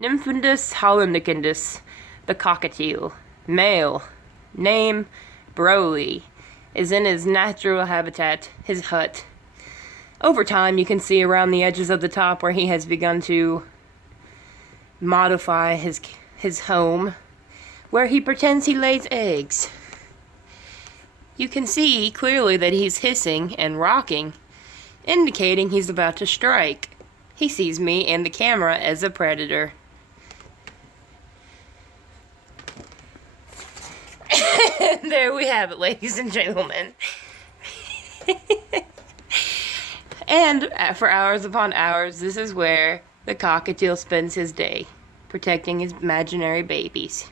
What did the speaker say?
Nymphendus hollandicus, the cockatiel, male, name Broly, is in his natural habitat, his hut. Over time, you can see around the edges of the top where he has begun to modify his home, where he pretends he lays eggs. You can see clearly that he's hissing and rocking, indicating he's about to strike. He sees me and the camera as a predator. There we have it, ladies and gentlemen. And for hours upon hours, this is where the cockatiel spends his day, protecting his imaginary babies.